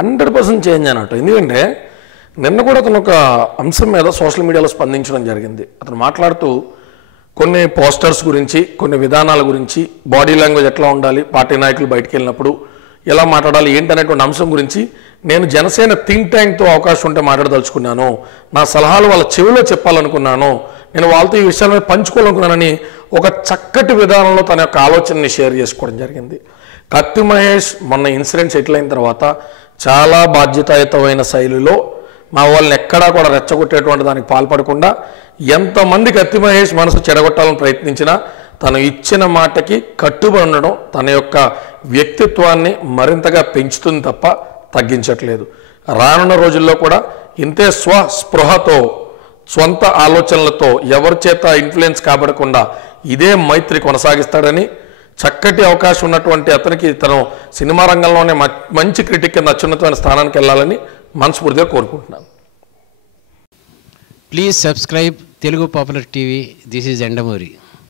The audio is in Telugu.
హండ్రెడ్ పర్సెంట్ చేంజ్ అన్నట్టు. ఎందుకంటే నిన్న కూడా అతను ఒక అంశం మీద సోషల్ మీడియాలో స్పందించడం జరిగింది. అతను మాట్లాడుతూ కొన్ని పోస్టర్స్ గురించి కొన్ని విధానాల గురించి బాడీ లాంగ్వేజ్ ఎట్లా ఉండాలి పార్టీ నాయకులు బయటికి వెళ్ళినప్పుడు ఎలా మాట్లాడాలి ఏంటనేటువంటి అంశం గురించి నేను జనసేన థింక్ ట్యాంక్తో అవకాశం ఉంటే మాట్లాడదలుచుకున్నాను. నా సలహాలు వాళ్ళ చెవిలో చెప్పాలనుకున్నాను. నేను వాళ్ళతో ఈ విషయాలను పంచుకోవాలనుకున్నానని ఒక చక్కటి విధానంలో తన యొక్క ఆలోచనని షేర్ చేసుకోవడం జరిగింది. కత్తి మహేష్ మొన్న ఇన్సిడెంట్ సెటిల్ అయిన తర్వాత చాలా బాధ్యతాయుతమైన శైలిలో మా వాళ్ళని ఎక్కడా కూడా రెచ్చగొట్టేటువంటి దానికి పాల్పడకుండా ఎంతమంది కత్తి మహేష్ మనసు చెడగొట్టాలని ప్రయత్నించినా తను ఇచ్చిన మాటకి కట్టుబడి ఉండడం తన యొక్క వ్యక్తిత్వాన్ని మరింతగా పెంచుతుంది తప్ప తగ్గించట్లేదు. రానున్న రోజుల్లో కూడా ఇంతే స్వస్పృహతో స్వంత ఆలోచనలతో ఎవరి చేత ఇన్ఫ్లుయెన్స్ కాబడకుండా ఇదే మైత్రి కొనసాగిస్తాడని చక్కటి అవకాశం ఉన్నటువంటి అతనికి తను సినిమా రంగంలోనే మ- మంచి క్రిటిక్ కింద అత్యున్నతమైన స్థానానికి వెళ్ళాలని మనస్ఫూర్తిగా కోరుకుంటున్నాను. Please subscribe Telugu popular TV this is Yandamuri